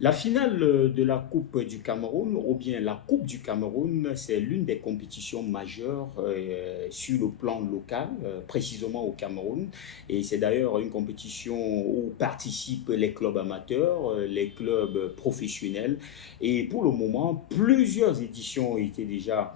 La finale de la Coupe du Cameroun, ou bien la Coupe du Cameroun, c'est l'une des compétitions majeures sur le plan local, précisément au Cameroun. Et c'est d'ailleurs une compétition où participent les clubs amateurs, les clubs professionnels. Et pour le moment, plusieurs éditions ont été déjà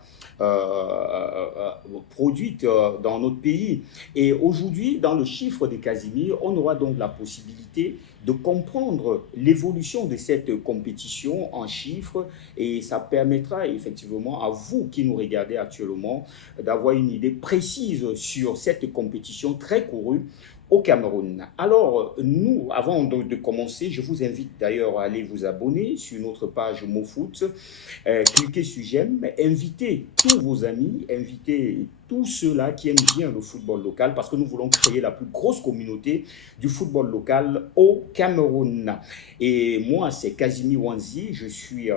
produites dans notre pays. Et aujourd'hui, dans le chiffre des Casimir, on aura donc la possibilité de comprendre l'évolution de cette compétition en chiffres et ça permettra effectivement à vous qui nous regardez actuellement d'avoir une idée précise sur cette compétition très courue au Cameroun. Alors, nous, avant de commencer, je vous invite d'ailleurs à aller vous abonner sur notre page MoFoot, cliquez sur j'aime, invitez tous vos amis, invitez tous ceux-là qui aiment bien le football local parce que nous voulons créer la plus grosse communauté du football local au Cameroun. Et moi, c'est Kazimi Wanzi, je suis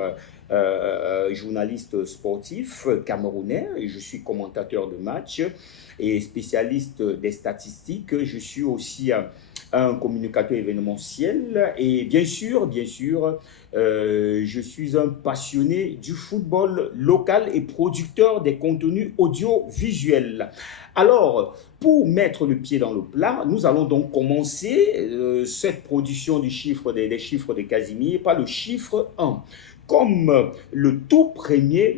journaliste sportif camerounais et je suis commentateur de match et spécialiste des statistiques. Je suis aussi un communicateur événementiel et je suis un passionné du football local et producteur des contenus audiovisuels. Alors, pour mettre le pied dans le plat, nous allons donc commencer cette production des chiffres de Casimir par le chiffre 1. Comme le tout premier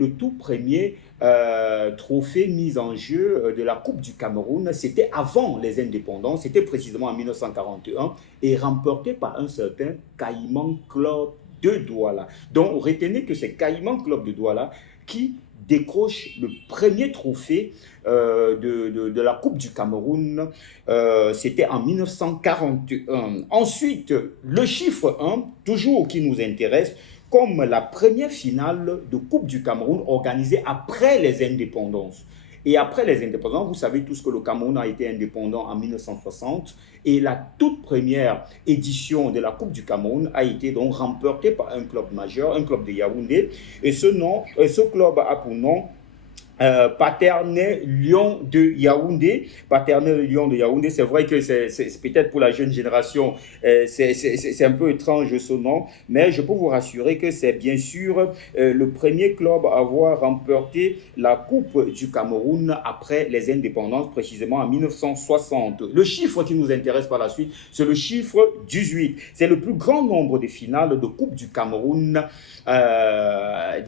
trophée mis en jeu de la Coupe du Cameroun, c'était avant les indépendances, c'était précisément en 1941 et remporté par un certain Caïman Club de Douala. Donc retenez que c'est Caïman Club de Douala qui décroche le premier trophée de la Coupe du Cameroun. C'était en 1941. Ensuite, le chiffre 1, toujours qui nous intéresse, comme la première finale de Coupe du Cameroun organisée après les indépendances. Et après les indépendances, vous savez tous que le Cameroun a été indépendant en 1960 et la toute première édition de la Coupe du Cameroun a été donc remportée par un club majeur, un club de Yaoundé. Et ce club a pour nom Paternel Lion de Yaoundé. Paternel Lion de Yaoundé, c'est vrai que c'est peut-être pour la jeune génération, c'est un peu étrange ce nom, mais je peux vous rassurer que c'est bien sûr le premier club à avoir remporté la Coupe du Cameroun après les indépendances, précisément en 1960. Le chiffre qui nous intéresse par la suite, c'est le chiffre 18. C'est le plus grand nombre de finales de Coupe du Cameroun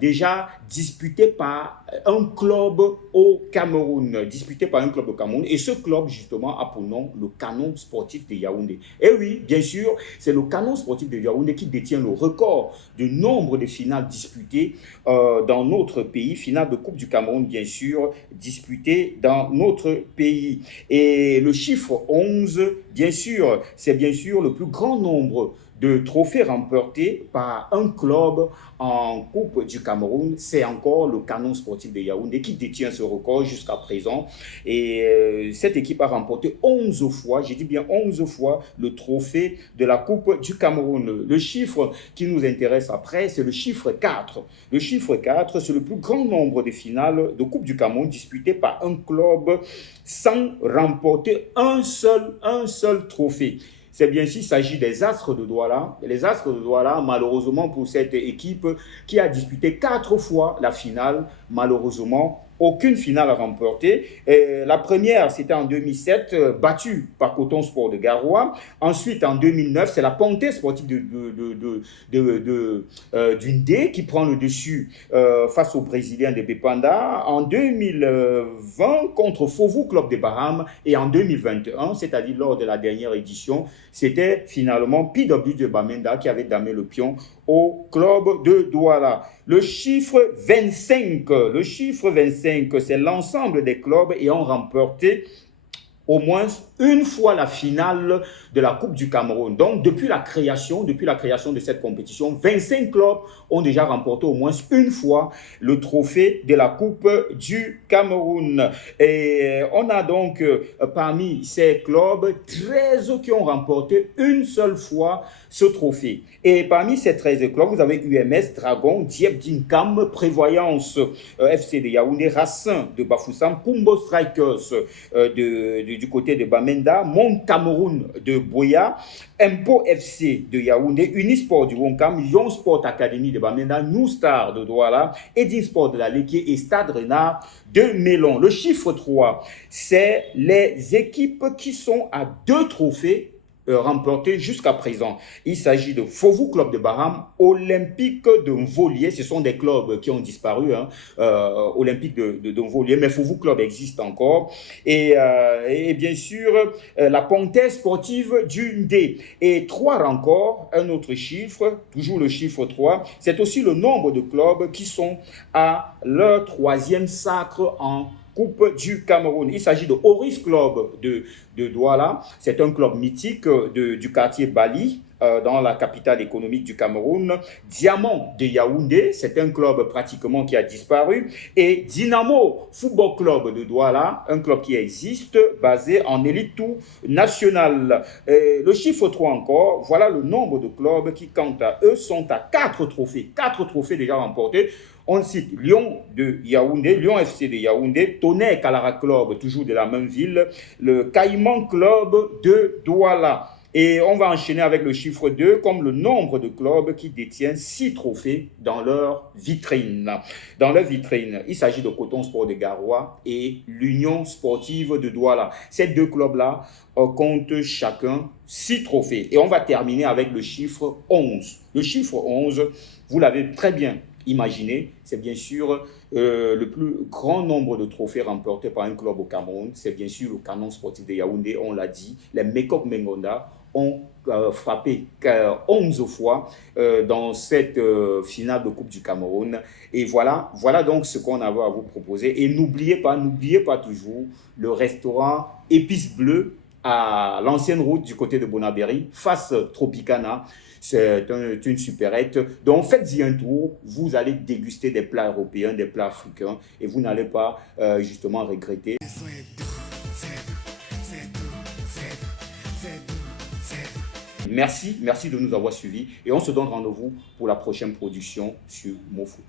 déjà disputées par un club au Cameroun, disputé par un club au Cameroun. Et ce club, justement, a pour nom le Canon Sportif de Yaoundé. Et oui, bien sûr, c'est le Canon Sportif de Yaoundé qui détient le record du nombre de finales disputées dans notre pays. Finale de Coupe du Cameroun, bien sûr, disputée dans notre pays. Et le chiffre 11, bien sûr, c'est bien sûr le plus grand nombre de trophées remportés par un club en Coupe du Cameroun, c'est encore le Canon Sportif de Yaoundé qui détient ce record jusqu'à présent. Et cette équipe a remporté 11 fois, j'ai dit bien 11 fois, le trophée de la Coupe du Cameroun. Le chiffre qui nous intéresse après, c'est le chiffre 4. Le chiffre 4, c'est le plus grand nombre de finales de Coupe du Cameroun disputées par un club sans remporter un seul trophée. C'est bien s'il s'agit des Astres de Douala. Les Astres de Douala, malheureusement pour cette équipe qui a disputé 4 fois la finale, malheureusement, aucune finale à remporter. La première, c'était en 2007, battue par Coton Sport de Garoua. Ensuite, en 2009, c'est la Ponté Sportive d'Undé qui prend le dessus face aux Brésiliens de Bepanda. En 2020, contre Fauveau Club de Bahames. Et en 2021, c'est-à-dire lors de la dernière édition, c'était finalement PW de Bamenda qui avait damé le pion au club de Douala. Le chiffre 25, c'est l'ensemble des clubs ayant remporté au moins une fois la finale de la Coupe du Cameroun. Donc, depuis la création de cette compétition, 25 clubs ont déjà remporté au moins une fois le trophée de la Coupe du Cameroun. Et on a donc parmi ces clubs 13 qui ont remporté une seule fois ce trophée. Et parmi ces 13 clubs, vous avez UMS, Dragon, Diep Dinkam, Prévoyance, FC de Yaoundé, Racing de Bafoussam, Kumbo Strikers de du côté de Bamenda, Mont Cameroun de Boya, Impo FC de Yaoundé, Unisport du Wonkam, Young Sport Academy de Bamenda, New Star de Douala, Edin Sport de la Léquier et Stade Renard de Mélon. Le chiffre 3, c'est les équipes qui sont à 2 trophées remportés jusqu'à présent. Il s'agit de Fovou Club de Baham, Olympique de Mvolier, ce sont des clubs qui ont disparu, hein, Olympique de Mvolier, mais Fovou Club existe encore, et bien sûr la Panthère Sportive du Ndé. Et 3 encore, un autre chiffre, toujours le chiffre 3, c'est aussi le nombre de clubs qui sont à leur 3e sacre en Coupe du Cameroun. Il s'agit de Oris Club de Douala. C'est un club mythique du quartier Bali, dans la capitale économique du Cameroun. Diamant de Yaoundé, c'est un club pratiquement qui a disparu. Et Dynamo Football Club de Douala, un club qui existe, basé en élite nationale. Le chiffre 3 encore, voilà le nombre de clubs qui, quant à eux, sont à 4 trophées. 4 trophées déjà remportés. On cite Lyon de Yaoundé, Lyon FC de Yaoundé, Tonnerre Kalara Club, toujours de la même ville, le Caïman Club de Douala. Et on va enchaîner avec le chiffre 2, comme le nombre de clubs qui détiennent 6 trophées dans leur vitrine. Dans leur vitrine, il s'agit de Coton Sport de Garoua et l'Union Sportive de Douala. Ces 2 clubs-là comptent chacun 6 trophées. Et on va terminer avec le chiffre 11. Le chiffre 11, vous l'avez très bien imaginé, c'est bien sûr le plus grand nombre de trophées remportés par un club au Cameroun. C'est bien sûr le Canon Sportif de Yaoundé, on l'a dit. Les Mekok Mengonda ont frappé 11 fois dans cette finale de Coupe du Cameroun. Et voilà donc ce qu'on avait à vous proposer. Et n'oubliez pas toujours le restaurant Épices Bleues à l'ancienne route du côté de Bonabéry, face Tropicana. C'est une supérette. Donc faites-y un tour, vous allez déguster des plats européens, des plats africains, et vous n'allez pas justement regretter. Merci de nous avoir suivis, et on se donne rendez-vous pour la prochaine production sur MoFoot.